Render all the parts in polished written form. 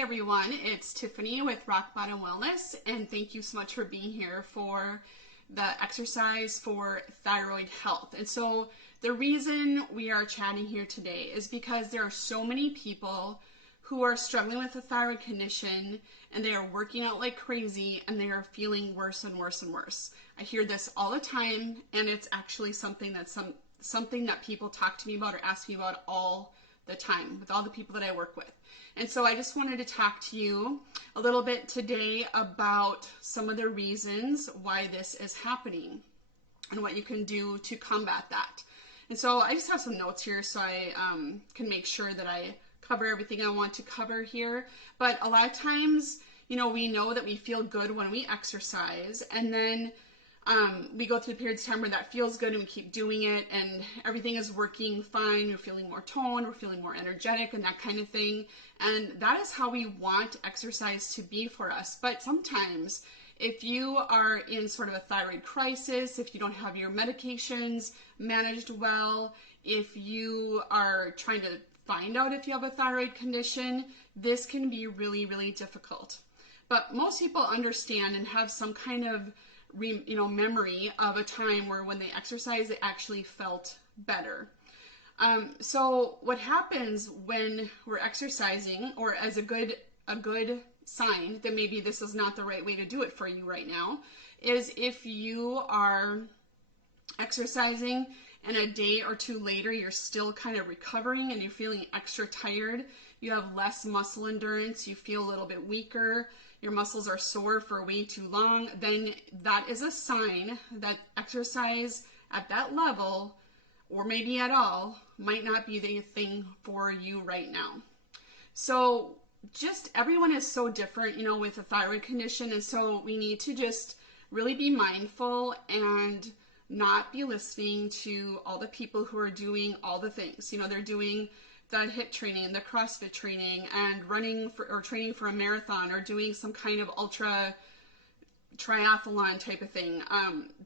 everyone, it's Tiffany with Rock Bottom Wellness, and thank you so much for being here for the exercise for thyroid health. And so the reason we are chatting here today is because there are so many people who are struggling with a thyroid condition and they are working out like crazy and they are feeling worse and worse and worse. I hear this all the time, and it's actually something that people talk to me about or ask me about all the time with all the people that I work with. And so I just wanted to talk to you a little bit today about some of the reasons why this is happening and what you can do to combat that. And so I just have some notes here so I can make sure that I cover everything I want to cover here. But a lot of times, we know that we feel good when we exercise, and then we go through periods of time where that feels good and we keep doing it and everything is working fine. We're feeling more toned, we're feeling more energetic and that kind of thing. And that is how we want exercise to be for us. But sometimes if you are in sort of a thyroid crisis, if you don't have your medications managed well, if you are trying to find out if you have a thyroid condition, this can be really, really difficult. But most people understand and have some kind of memory of a time where when they exercise, they actually felt better. So what happens when we're exercising, or as a good sign that maybe this is not the right way to do it for you right now, is if you are exercising and a day or two later you're still kind of recovering and you're feeling extra tired, you have less muscle endurance, you feel a little bit weaker, your muscles are sore for way too long, then that is a sign that exercise at that level, or maybe at all, might not be the thing for you right now. So just everyone is so different, with a thyroid condition, and so we need to just really be mindful and not be listening to all the people who are doing all the things. They're doing the HIIT training, the CrossFit training, and running or training for a marathon, or doing some kind of ultra triathlon type of thing.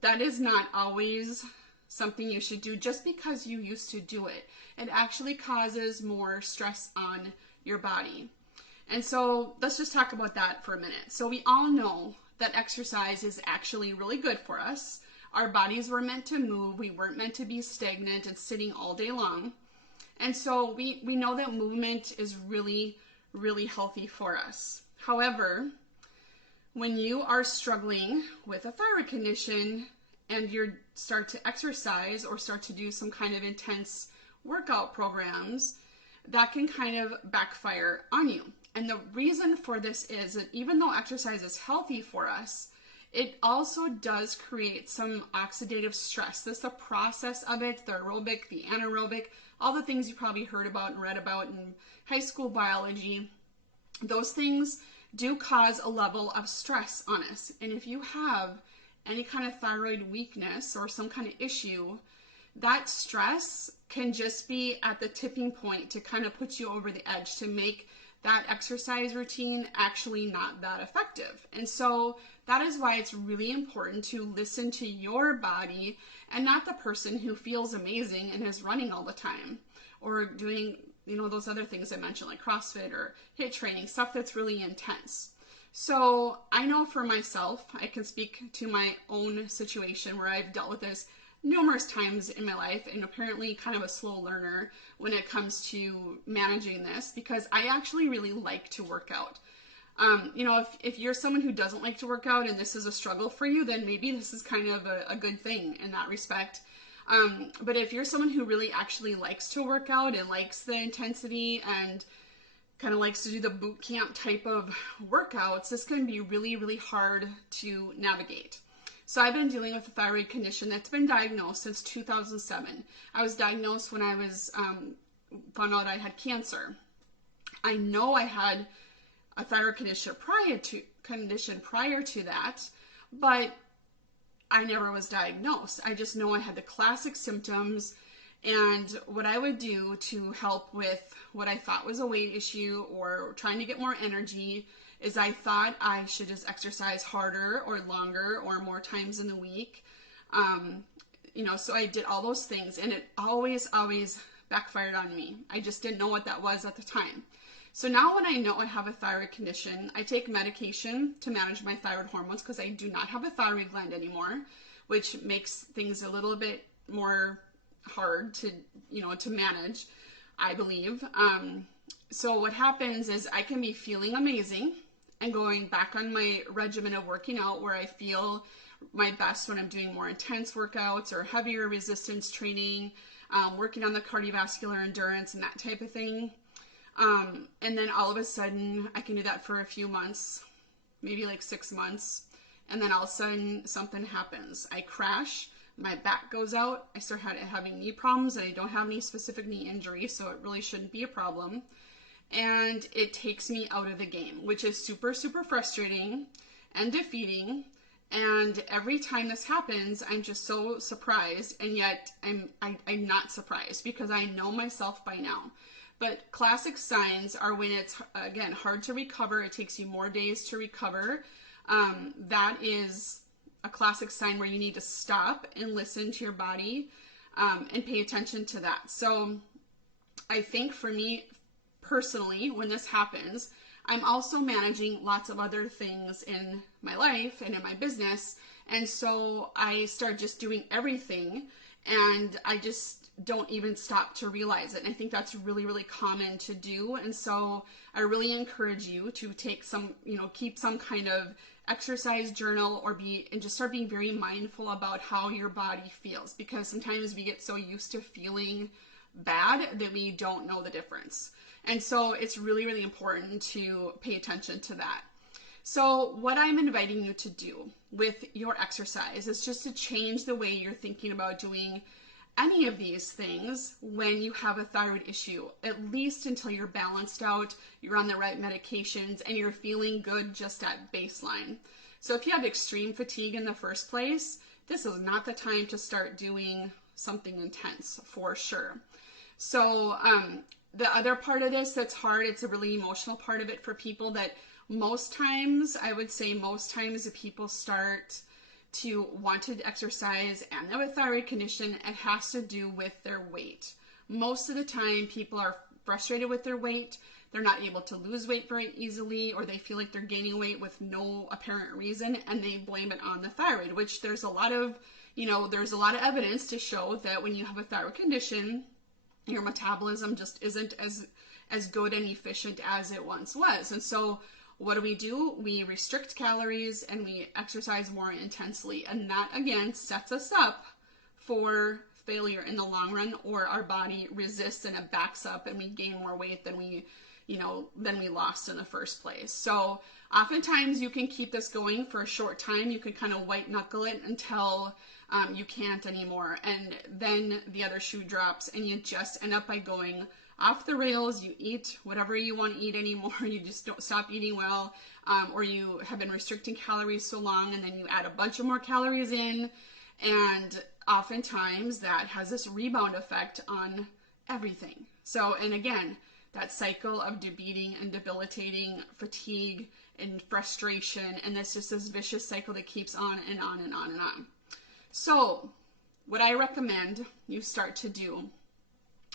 That is not always something you should do just because you used to do it. It actually causes more stress on your body. And so let's just talk about that for a minute. So we all know that exercise is actually really good for us. Our bodies were meant to move. We weren't meant to be stagnant and sitting all day long. And so we know that movement is really, really healthy for us. However, when you are struggling with a thyroid condition and you start to exercise or start to do some kind of intense workout programs, that can kind of backfire on you. And the reason for this is that even though exercise is healthy for us, it also does create some oxidative stress. That's the process of it, the aerobic, the anaerobic, all the things you probably heard about and read about in high school biology. Those things do cause a level of stress on us. And if you have any kind of thyroid weakness or some kind of issue, that stress can just be at the tipping point to kind of put you over the edge to make that exercise routine actually not that effective. And so that is why it's really important to listen to your body and not the person who feels amazing and is running all the time or doing, those other things I mentioned like CrossFit or HIIT training, stuff that's really intense. So I know for myself, I can speak to my own situation where I've dealt with this numerous times in my life, and apparently kind of a slow learner when it comes to managing this, because I actually really like to work out. If you're someone who doesn't like to work out and this is a struggle for you, then maybe this is kind of a good thing in that respect. But if you're someone who really actually likes to work out and likes the intensity and kind of likes to do the boot camp type of workouts, this can be really, really hard to navigate. So I've been dealing with a thyroid condition that's been diagnosed since 2007. I was diagnosed when I was found out I had cancer. I know I had a thyroid condition prior to that, but I never was diagnosed. I just know I had the classic symptoms, and what I would do to help with what I thought was a weight issue or trying to get more energy is I thought I should just exercise harder or longer or more times in the week. So I did all those things, and it always backfired on me. I just didn't know what that was at the time. So now when I know I have a thyroid condition, I take medication to manage my thyroid hormones because I do not have a thyroid gland anymore, which makes things a little bit more hard to, to manage, I believe. So what happens is I can be feeling amazing and going back on my regimen of working out where I feel my best when I'm doing more intense workouts or heavier resistance training, working on the cardiovascular endurance and that type of thing. And then all of a sudden I can do that for a few months, maybe like 6 months. And then all of a sudden something happens. I crash, my back goes out, I start having knee problems, and I don't have any specific knee injury, so it really shouldn't be a problem. And it takes me out of the game, which is super, super frustrating and defeating. And every time this happens, I'm just so surprised, and yet I'm not surprised because I know myself by now. But classic signs are when it's, again, hard to recover. It takes you more days to recover. That is a classic sign where you need to stop and listen to your body and pay attention to that. So I think for me personally, when this happens, I'm also managing lots of other things in my life and in my business. And so I start just doing everything, and I just don't even stop to realize it. And I think that's really, really common to do. And so I really encourage you to take some, keep some kind of exercise journal and just start being very mindful about how your body feels, because sometimes we get so used to feeling bad that we don't know the difference. And so it's really, really important to pay attention to that. So what I'm inviting you to do with your exercise is just to change the way you're thinking about doing any of these things when you have a thyroid issue, at least until you're balanced out, you're on the right medications, and you're feeling good just at baseline. So if you have extreme fatigue in the first place, this is not the time to start doing something intense, for sure. So the other part of this that's hard, it's a really emotional part of it for people, that most times the people start to want to exercise and they have a thyroid condition, it has to do with their weight. Most of the time people are frustrated with their weight. They're not able to lose weight very easily, or they feel like they're gaining weight with no apparent reason, and they blame it on the thyroid, which there's a lot of evidence to show that when you have a thyroid condition, your metabolism just isn't as good and efficient as it once was. And so what do? We restrict calories and we exercise more intensely. And that, again, sets us up for failure in the long run, or our body resists and it backs up and we gain more weight than we lost in the first place. So oftentimes you can keep this going for a short time. You can kind of white knuckle it until you can't anymore. And then the other shoe drops and you just end up by going off the rails. You eat whatever you want to eat anymore. You just don't stop eating well, or you have been restricting calories so long, and then you add a bunch of more calories in, and oftentimes that has this rebound effect on everything. So, and again, that cycle of beating and debilitating fatigue and frustration, and that's just this vicious cycle that keeps on and on and on and on. So what I recommend you start to do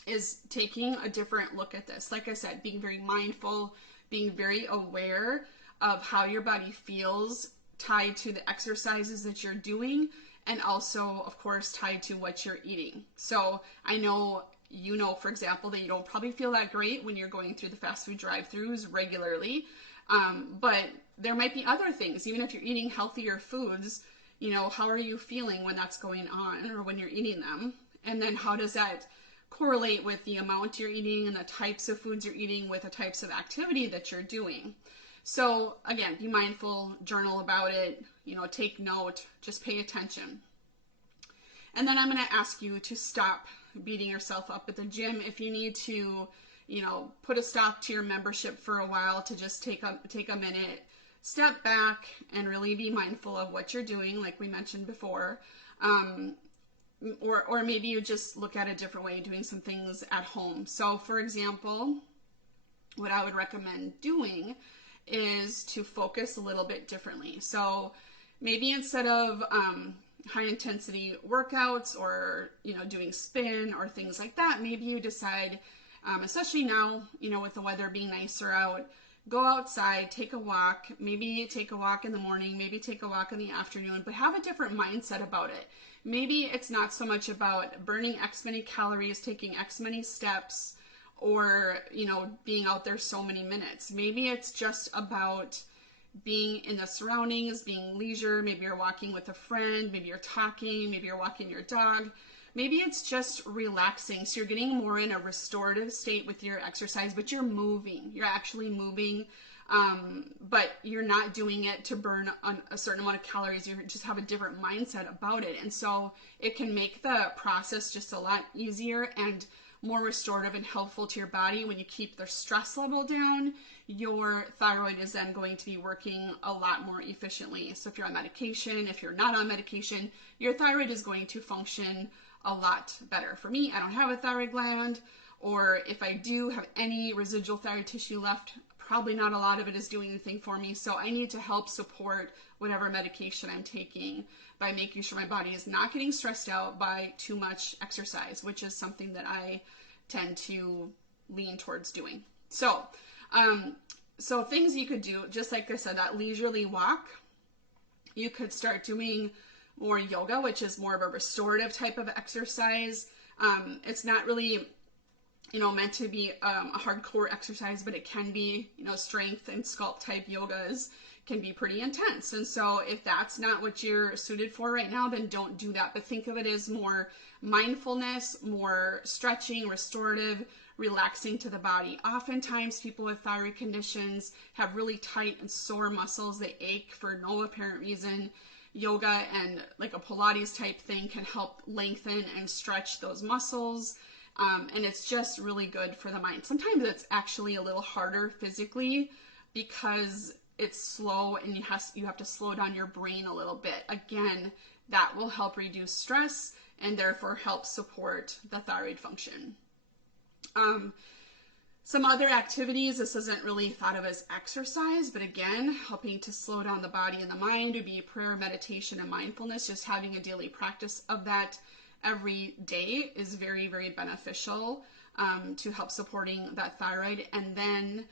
is taking a different look at this. Like I said, being very mindful, being very aware of how your body feels tied to the exercises that you're doing, and also, of course, tied to what you're eating. So I know, for example, that you don't probably feel that great when you're going through the fast food drive-thrus regularly, but there might be other things. Even if you're eating healthier foods, how are you feeling when that's going on, or when you're eating them? And then how does that correlate with the amount you're eating and the types of foods you're eating with the types of activity that you're doing? So again, be mindful, journal about it, take note, just pay attention. And then I'm going to ask you to stop beating yourself up at the gym. If you need to, put a stop to your membership for a while, to just take a minute, step back and really be mindful of what you're doing, like we mentioned before. Or maybe you just look at a different way, doing some things at home. So for example, what I would recommend doing is to focus a little bit differently. So maybe instead of high intensity workouts or, doing spin or things like that, maybe you decide, especially now, with the weather being nicer out, go outside, take a walk, maybe take a walk in the morning, maybe take a walk in the afternoon, but have a different mindset about it. Maybe it's not so much about burning X many calories, taking X many steps, or, being out there so many minutes. Maybe it's just about being in the surroundings, being leisure. Maybe you're walking with a friend, maybe you're talking, maybe you're walking your dog. Maybe it's just relaxing. So you're getting more in a restorative state with your exercise, but you're moving. You're actually moving, but you're not doing it to burn a certain amount of calories. You just have a different mindset about it. And so it can make the process just a lot easier and more restorative and helpful to your body. When you keep the stress level down, your thyroid is then going to be working a lot more efficiently. So if you're on medication, if you're not on medication, your thyroid is going to function a lot better. For me, I don't have a thyroid gland, or if I do have any residual thyroid tissue left, probably not a lot of it is doing anything for me. So I need to help support whatever medication I'm taking by making sure my body is not getting stressed out by too much exercise, which is something that I tend to lean towards doing. So things you could do, just like I said, that leisurely walk, you could start doing more yoga, which is more of a restorative type of exercise. It's not really, meant to be a hardcore exercise, but it can be, strength and sculpt type yogas can be pretty intense. And so if that's not what you're suited for right now, then don't do that. But think of it as more mindfulness, more stretching, restorative, relaxing to the body. Oftentimes people with thyroid conditions have really tight and sore muscles. They ache for no apparent reason. Yoga and like a Pilates type thing can help lengthen and stretch those muscles. And it's just really good for the mind. Sometimes it's actually a little harder physically because it's slow and you have to slow down your brain a little bit. Again, that will help reduce stress and therefore help support the thyroid function. Some other activities, this isn't really thought of as exercise, but again, helping to slow down the body and the mind would be prayer, meditation, and mindfulness. Just having a daily practice of that every day is very, very beneficial to help supporting that thyroid. And then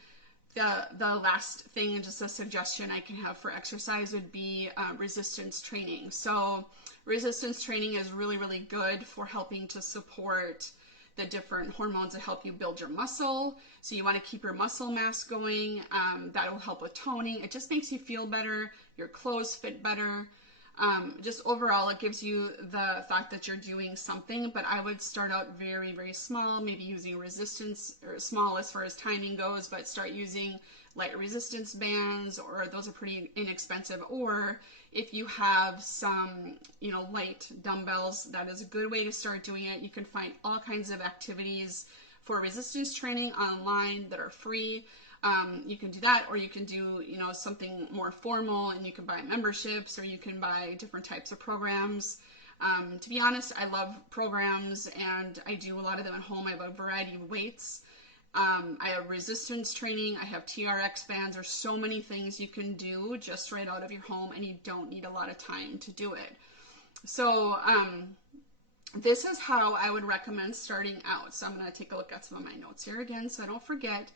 the last thing, just a suggestion I can have for exercise would be resistance training. So resistance training is really, really good for helping to support the different hormones that help you build your muscle. So you want to keep your muscle mass going. That will help with toning. It just makes you feel better. Your clothes fit better. Just overall, it gives you the thought that you're doing something, but I would start out very, very small, maybe using resistance, or small as far as timing goes, but start using light resistance bands, or those are pretty inexpensive. Or if you have some, light dumbbells, that is a good way to start doing it. You can find all kinds of activities for resistance training online that are free. You can do that, or you can do, something more formal, and you can buy memberships, or you can buy different types of programs. To be honest, I love programs, and I do a lot of them at home. I have a variety of weights. I have resistance training. I have TRX bands. There's so many things you can do just right out of your home, and you don't need a lot of time to do it. So, this is how I would recommend starting out. So I'm going to take a look at some of my notes here again, so I don't forget.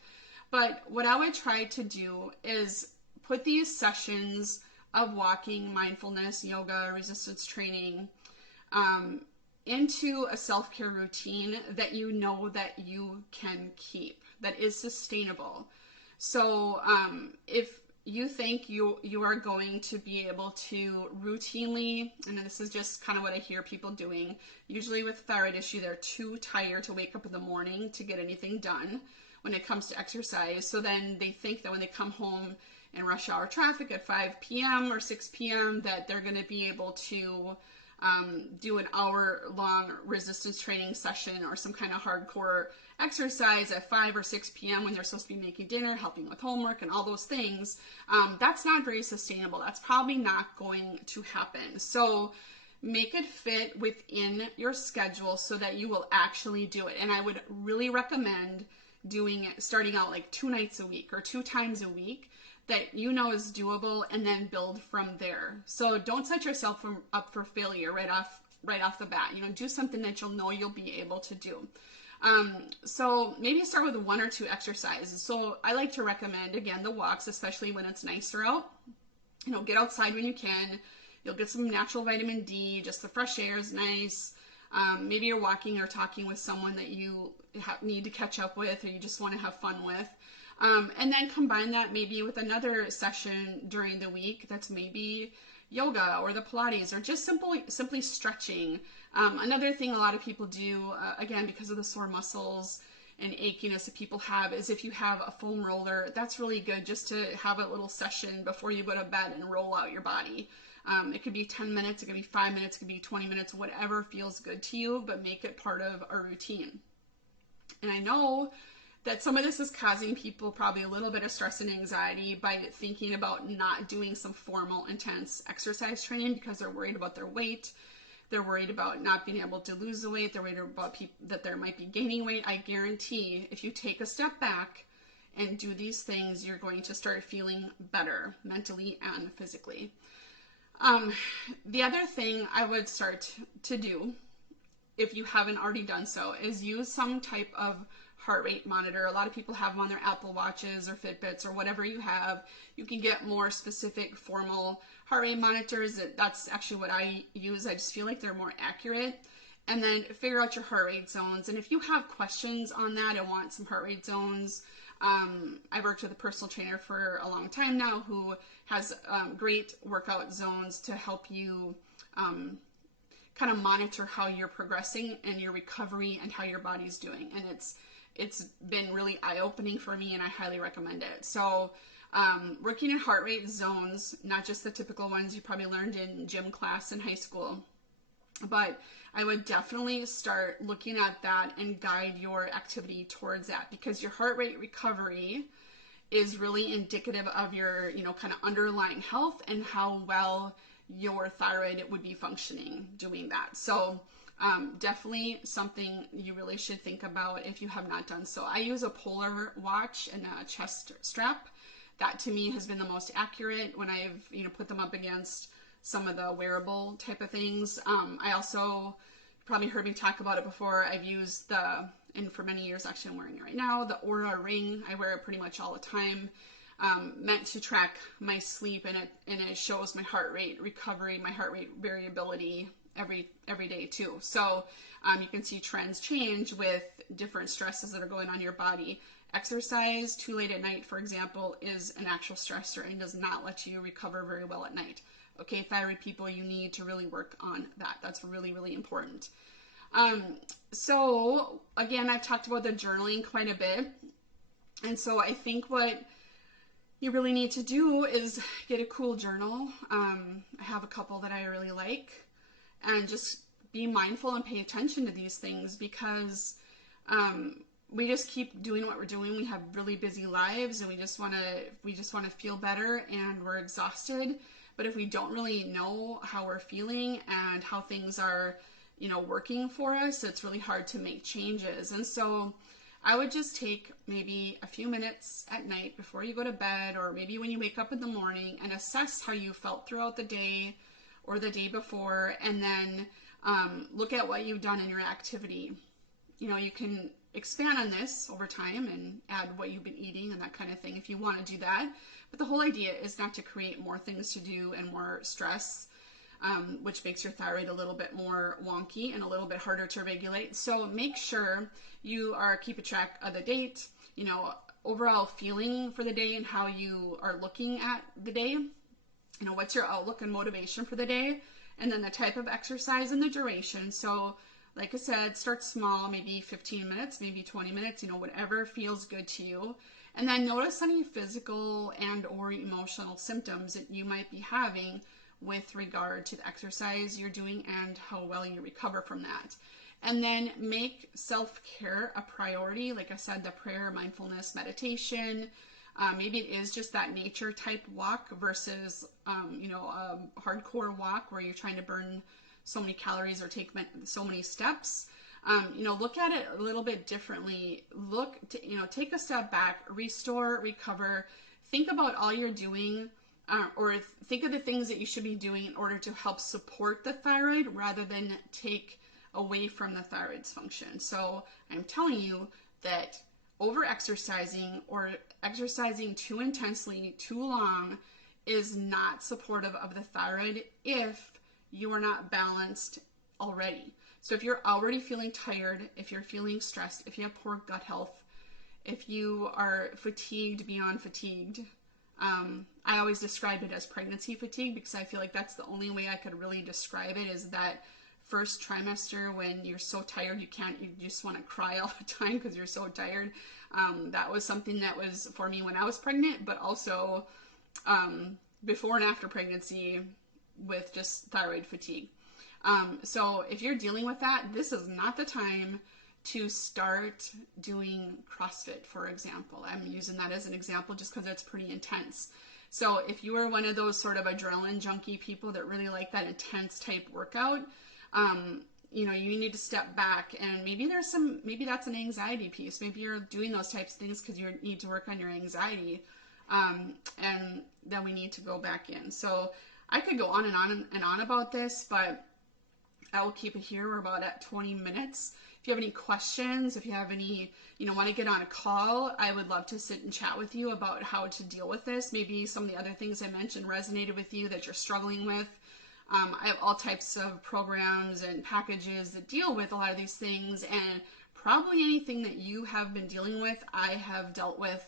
But what I would try to do is put these sessions of walking, mindfulness, yoga, resistance training, into a self-care routine that you know that you can keep, that is sustainable. So if you think you are going to be able to routinely, and this is just kind of what I hear people doing, usually with thyroid issue, they're too tired to wake up in the morning to get anything done when it comes to exercise. So then they think that when they come home in rush hour traffic at 5 p.m. or 6 p.m. that they're going to be able to do an hour-long resistance training session or some kind of hardcore exercise at 5 or 6 p.m. when they're supposed to be making dinner, helping with homework, and all those things. That's not very sustainable. That's probably not going to happen. So make it fit within your schedule so that you will actually do it. And I would really recommend doing it, starting out like 2 nights a week or 2 times a week. that you know is doable, and then build from there. So don't set yourself up for failure right off the bat. Do something that you'll know you'll be able to do. So maybe start with 1 or 2 exercises. So I like to recommend, again, the walks, especially when it's nicer out. Get outside when you can. You'll get some natural vitamin D, just the fresh air is nice. Maybe you're walking or talking with someone that you need to catch up with, or you just want to have fun with. And then combine that maybe with another session during the week that's maybe yoga or the Pilates, or just simply stretching. Another thing a lot of people do, again, because of the sore muscles and achiness that people have, is if you have a foam roller, that's really good just to have a little session before you go to bed and roll out your body. It could be 10 minutes, it could be 5 minutes, it could be 20 minutes, whatever feels good to you, but make it part of a routine. And I know that some of this is causing people probably a little bit of stress and anxiety by thinking about not doing some formal, intense exercise training because they're worried about their weight. They're worried about not being able to lose the weight. They're worried about that there might be gaining weight. I guarantee if you take a step back and do these things, you're going to start feeling better mentally and physically. The other thing I would start to do, if you haven't already done so, is use some type of heart rate monitor. A lot of people have them on their Apple Watches or Fitbits or whatever you have. You can get more specific formal heart rate monitors. That's actually what I use. I just feel like they're more accurate. And then figure out your heart rate zones. And if you have questions on that and want some heart rate zones, I've worked with a personal trainer for a long time now who has great workout zones to help you kind of monitor how you're progressing and your recovery and how your body's doing. And it's been really eye-opening for me, and I highly recommend it. So working in heart rate zones, not just the typical ones you probably learned in gym class in high school, but I would definitely start looking at that and guide your activity towards that, because your heart rate recovery is really indicative of your, kind of underlying health and how well your thyroid would be functioning doing that. So definitely something you really should think about if you have not done so. I use a polar watch and a chest strap. That to me has been the most accurate when I've, put them up against some of the wearable type of things. I also, probably heard me talk about it before, I've used and for many years, actually I'm wearing it right now, the Aura ring. I wear it pretty much all the time. Meant to track my sleep, and it shows my heart rate recovery, my heart rate variability every day too. So you can see trends change with different stresses that are going on in your body. Exercise too late at night, for example, is an actual stressor and does not let you recover very well at night. Okay, thyroid people, you need to really work on that. That's really, really important. So again, I've talked about the journaling quite a bit. And so I think what you really need to do is get a cool journal. I have a couple that I really like, and just be mindful and pay attention to these things, because we just keep doing what we're doing. We have really busy lives, and we just want to feel better, and we're exhausted. But if we don't really know how we're feeling and how things are, working for us, it's really hard to make changes. And so I would just take maybe a few minutes at night before you go to bed, or maybe when you wake up in the morning, and assess how you felt throughout the day or the day before, and then look at what you've done in your activity. You can expand on this over time and add what you've been eating and that kind of thing if you want to do that. But the whole idea is not to create more things to do and more stress, which makes your thyroid a little bit more wonky and a little bit harder to regulate. So make sure you are keeping track of the date, overall feeling for the day and how you are looking at the day. What's your outlook and motivation for the day, and then the type of exercise and the duration. So like I said, start small, maybe 15 minutes, maybe 20 minutes, whatever feels good to you. And then notice any physical and or emotional symptoms that you might be having with regard to the exercise you're doing and how well you recover from that. And then make self-care a priority. Like I said, the prayer, mindfulness, meditation. Maybe it is just that nature type walk versus, a hardcore walk where you're trying to burn so many calories or take so many steps. Look at it a little bit differently. Take a step back, restore, recover, think about all you're doing, or think of the things that you should be doing in order to help support the thyroid rather than take away from the thyroid's function. So I'm telling you that over exercising or exercising too intensely, too long, is not supportive of the thyroid if you are not balanced already. So if you're already feeling tired, if you're feeling stressed, if you have poor gut health, if you are fatigued beyond fatigued, I always describe it as pregnancy fatigue because I feel like that's the only way I could really describe it, is that first trimester when you're so tired you just want to cry all the time because you're so tired. That was something that was for me when I was pregnant, but also before and after pregnancy with just thyroid fatigue. So if you're dealing with that, this is not the time to start doing CrossFit, for example. I'm using that as an example just because it's pretty intense. So if you are one of those sort of adrenaline junkie people that really like that intense type workout, you need to step back, and maybe that's an anxiety piece. Maybe you're doing those types of things because you need to work on your anxiety, and then we need to go back in. So I could go on and on and on about this, but I will keep it here. We're about at 20 minutes. If you have any questions, if you have any, want to get on a call, I would love to sit and chat with you about how to deal with this. Maybe some of the other things I mentioned resonated with you that you're struggling with. I have all types of programs and packages that deal with a lot of these things, and probably anything that you have been dealing with, I have dealt with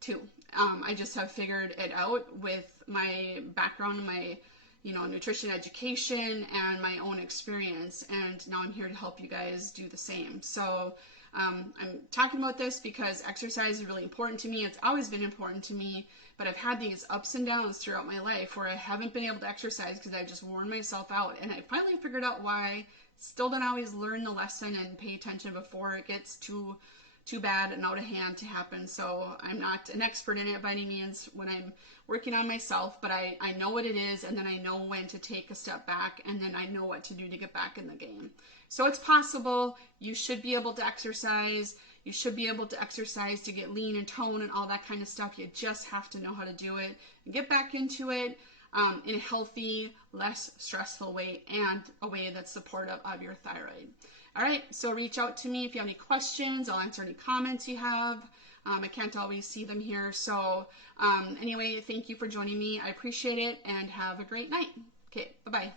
too. I just have figured it out with my background, my nutrition education and my own experience, and now I'm here to help you guys do the same. So I'm talking about this because exercise is really important to me. It's always been important to me, but I've had these ups and downs throughout my life where I haven't been able to exercise because I've just worn myself out, and I finally figured out why. Still don't always learn the lesson and pay attention before it gets too bad and out of hand to happen. So I'm not an expert in it by any means when I'm working on myself, but I know what it is, and then I know when to take a step back, and then I know what to do to get back in the game. So it's possible. You should be able to exercise. You should be able to exercise to get lean and tone and all that kind of stuff. You just have to know how to do it and get back into it in a healthy, less stressful way, and a way that's supportive of your thyroid. All right, so reach out to me if you have any questions. I'll answer any comments you have. I can't always see them here. So anyway, thank you for joining me. I appreciate it, and have a great night. Okay, bye-bye.